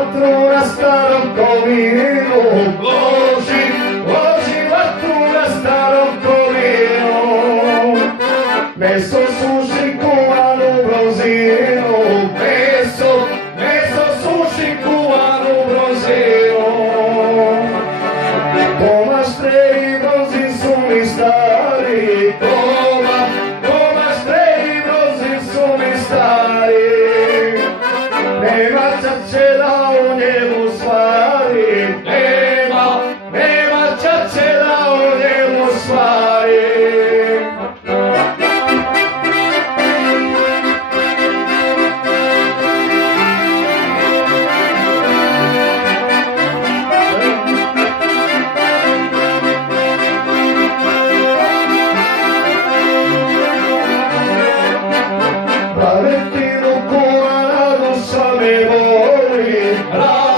vatru na starom kominu, loži vatru na starom kominu. Meso suši kuvanu bronzinu, meso suši kuvanu bronzinu. Komaštre i bronzin su mi stari, komaštre i bronzin su mi stari. Nema čačela u njemu stvari, nema čačela u njemu stvari. Valentino Cuarado sabe morir.